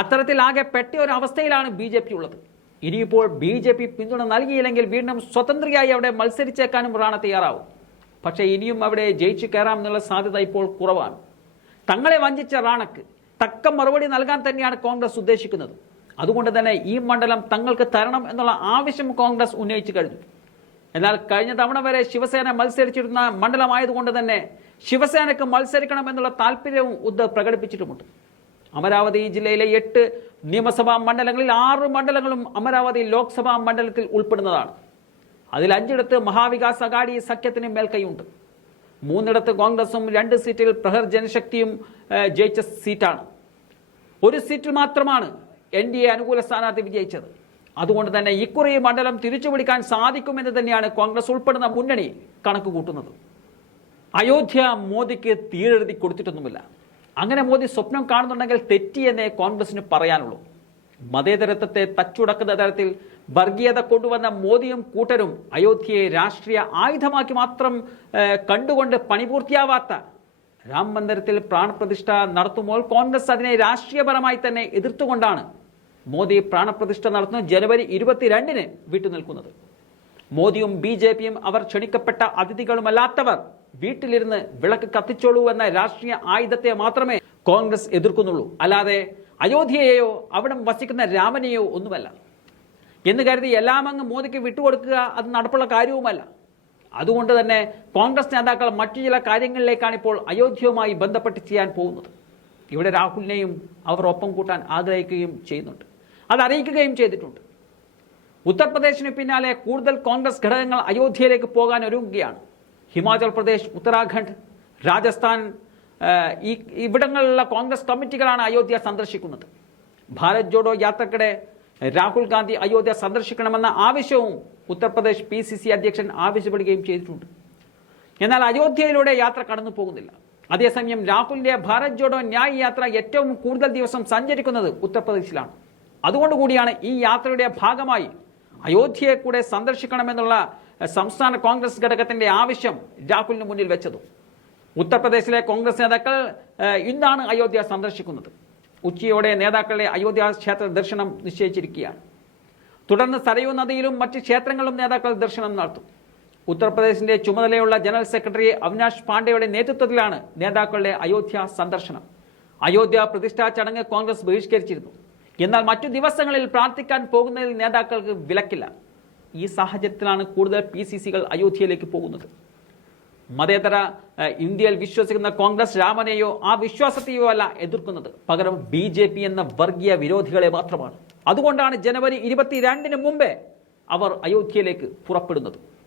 അത്തരത്തിൽ ആകെ പെട്ടിയ ഒരു അവസ്ഥയിലാണ് ബി ജെ പി ഉള്ളത്. ഇനിയിപ്പോൾ ബി ജെ പി പിന്തുണ നൽകിയില്ലെങ്കിൽ വീണ്ടും സ്വതന്ത്രയായി അവിടെ മത്സരിച്ചേക്കാനും റാണ തയ്യാറാവും. പക്ഷേ ഇനിയും അവിടെ ജയിച്ചു കയറാം എന്നുള്ള സാധ്യത ഇപ്പോൾ കുറവാണ്. തങ്ങളെ വഞ്ചിച്ച റാണക്ക് തക്ക മറുപടി നൽകാൻ തന്നെയാണ് കോൺഗ്രസ് ഉദ്ദേശിക്കുന്നത്. അതുകൊണ്ട് തന്നെ ഈ മണ്ഡലം തങ്ങൾക്ക് തരണം എന്നുള്ള ആവശ്യം കോൺഗ്രസ് ഉന്നയിച്ചു കഴിഞ്ഞു. എന്നാൽ കഴിഞ്ഞ തവണ വരെ ശിവസേന മത്സരിച്ചിരുന്ന മണ്ഡലമായതുകൊണ്ട് തന്നെ ശിവസേനയ്ക്ക് മത്സരിക്കണം എന്നുള്ള താല്പര്യവും ഉദ്ധവ് പ്രകടിപ്പിച്ചിട്ടുമുണ്ട്. അമരാവതി ജില്ലയിലെ എട്ട് നിയമസഭാ മണ്ഡലങ്ങളിൽ ആറ് മണ്ഡലങ്ങളും അമരാവതി ലോക്സഭാ മണ്ഡലത്തിൽ ഉൾപ്പെടുന്നതാണ്. അതിൽ അഞ്ചിടത്ത് മഹാവികാസ് അഗാഡി സഖ്യത്തിന് മേൽക്കൈയുണ്ട്. മൂന്നിടത്ത് കോൺഗ്രസും രണ്ട് സീറ്റിൽ പ്രഹർ ജനശക്തിയും ജയിച്ച സീറ്റാണ്. ഒരു സീറ്റിൽ മാത്രമാണ് എൻ ഡി എ അനുകൂല സ്ഥാനാർത്ഥി വിജയിച്ചത്. അതുകൊണ്ട് തന്നെ ഇക്കുറി മണ്ഡലം തിരിച്ചുപിടിക്കാൻ സാധിക്കുമെന്ന് തന്നെയാണ് കോൺഗ്രസ് ഉൾപ്പെടുന്ന മുന്നണി കണക്ക് കൂട്ടുന്നത് അയോധ്യ മോദിക്ക് തീരെഴുതി കൊടുത്തിട്ടൊന്നുമില്ല. അങ്ങനെ മോദി സ്വപ്നം കാണുന്നുണ്ടെങ്കിൽ തെറ്റിയെന്നേ കോൺഗ്രസിന് പറയാനുള്ളൂ. മതേതരത്വത്തെ തച്ചുടക്കുന്ന തരത്തിൽ വർഗീയത കൊണ്ടുവന്ന മോദിയും കൂട്ടരും അയോധ്യയെ രാഷ്ട്രീയ ആയുധമാക്കി മാത്രം കണ്ടുകൊണ്ട് പണി പൂർത്തിയാവാത്ത രാം മന്ദിരത്തിൽ പ്രാണപ്രതിഷ്ഠ നടത്തുമ്പോൾ കോൺഗ്രസ് അതിനെ രാഷ്ട്രീയപരമായി തന്നെ എതിർത്തുകൊണ്ടാണ് മോദി പ്രാണപ്രതിഷ്ഠ നടത്തുന്ന ജനുവരി ഇരുപത്തിരണ്ടിന് വിട്ടുനിൽക്കുന്നത്. മോദിയും ബി ജെ പിയും അവർ ക്ഷണിക്കപ്പെട്ട അതിഥികളുമല്ലാത്തവർ വീട്ടിലിരുന്ന് വിളക്ക് കത്തിച്ചോളൂ എന്ന രാഷ്ട്രീയ ആയുധത്തെ മാത്രമേ കോൺഗ്രസ് എതിർക്കുന്നുള്ളൂ. അല്ലാതെ അയോധ്യയെയോ അവിടെ വസിക്കുന്ന രാമനെയോ ഒന്നുമല്ല. എന്ന് കരുതി എല്ലാം അങ്ങ് മോദിക്ക് വിട്ടുകൊടുക്കുക അത് നടപ്പുള്ള കാര്യവുമല്ല. അതുകൊണ്ട് തന്നെ കോൺഗ്രസ് നേതാക്കൾ മറ്റു ചില കാര്യങ്ങളിലേക്കാണ് ഇപ്പോൾ അയോധ്യയുമായി ബന്ധപ്പെട്ട് ചെയ്യാൻ പോകുന്നത്. ഇവിടെ രാഹുലിനെയും അവർ ഒപ്പം കൂട്ടാൻ ആഗ്രഹിക്കുകയും ചെയ്യുന്നുണ്ട്. അത് അറിയിക്കുകയും ചെയ്തിട്ടുണ്ട്. ഉത്തർപ്രദേശിന് പിന്നാലെ കൂടുതൽ കോൺഗ്രസ് ഘടകങ്ങൾ അയോധ്യയിലേക്ക് പോകാൻ ഒരുങ്ങുകയാണ്. ഹിമാചൽ പ്രദേശ് ഉത്തരാഖണ്ഡ് രാജസ്ഥാൻ ഈ ഇവിടങ്ങളിലുള്ള കോൺഗ്രസ് കമ്മിറ്റികളാണ് അയോധ്യ സന്ദർശിക്കുന്നത്. ഭാരത് ജോഡോ യാത്രക്കിടെ രാഹുൽ ഗാന്ധി അയോധ്യ സന്ദർശിക്കണമെന്ന ആവശ്യവും ഉത്തർപ്രദേശ് പി സി സി അധ്യക്ഷൻ ആവശ്യപ്പെടുകയും ചെയ്തിട്ടുണ്ട്. എന്നാൽ അയോധ്യയിലൂടെ യാത്ര കടന്നു പോകുന്നില്ല. അതേസമയം രാഹുലിന്റെ ഭാരത് ജോഡോ ന്യായ് യാത്ര ഏറ്റവും കൂടുതൽ ദിവസം സഞ്ചരിക്കുന്നത് ഉത്തർപ്രദേശിലാണ്. അതുകൊണ്ടുകൂടിയാണ് ഈ യാത്രയുടെ ഭാഗമായി അയോധ്യയെ കൂടെ സന്ദർശിക്കണമെന്നുള്ള സംസ്ഥാന കോൺഗ്രസ് ഘടകത്തിന്റെ ആവശ്യം രാഹുലിന് മുന്നിൽ വെച്ചതും. ഉത്തർപ്രദേശിലെ കോൺഗ്രസ് നേതാക്കൾ ഇന്നാണ് അയോധ്യ സന്ദർശിക്കുന്നത്. ഉച്ചയോടെ നേതാക്കളുടെ അയോധ്യ ക്ഷേത്ര ദർശനം നിശ്ചയിച്ചിരിക്കുകയാണ്. തുടർന്ന് സരയൂ നദിയിലും മറ്റ് ക്ഷേത്രങ്ങളും നേതാക്കൾ ദർശനം നടത്തും. ഉത്തർപ്രദേശിന്റെ ചുമതലയുള്ള ജനറൽ സെക്രട്ടറി അവിനാഷ് പാണ്ഡെയുടെ നേതൃത്വത്തിലാണ് നേതാക്കളുടെ അയോധ്യ സന്ദർശനം. അയോധ്യ പ്രതിഷ്ഠാ ചടങ്ങ് കോൺഗ്രസ് ബഹിഷ്കരിച്ചിരുന്നു. എന്നാൽ മറ്റു ദിവസങ്ങളിൽ പ്രാർത്ഥിക്കാൻ പോകുന്നതിൽ നേതാക്കൾക്ക് വിലക്കില്ല. ഈ സാഹചര്യത്തിലാണ് കൂടുതൽ പി സി സികൾ അയോധ്യയിലേക്ക് പോകുന്നത്. മതേതര ഇന്ത്യയിൽ വിശ്വസിക്കുന്ന കോൺഗ്രസ് രാമനെയോ ആ വിശ്വാസത്തെയോ അല്ല എതിർക്കുന്നത്. പകരം ബി ജെ പി എന്ന വർഗീയ വിരോധികളെ മാത്രമാണ്. അതുകൊണ്ടാണ് ജനുവരി ഇരുപത്തിരണ്ടിന് മുമ്പേ അവർ അയോധ്യയിലേക്ക് പുറപ്പെടുന്നത്.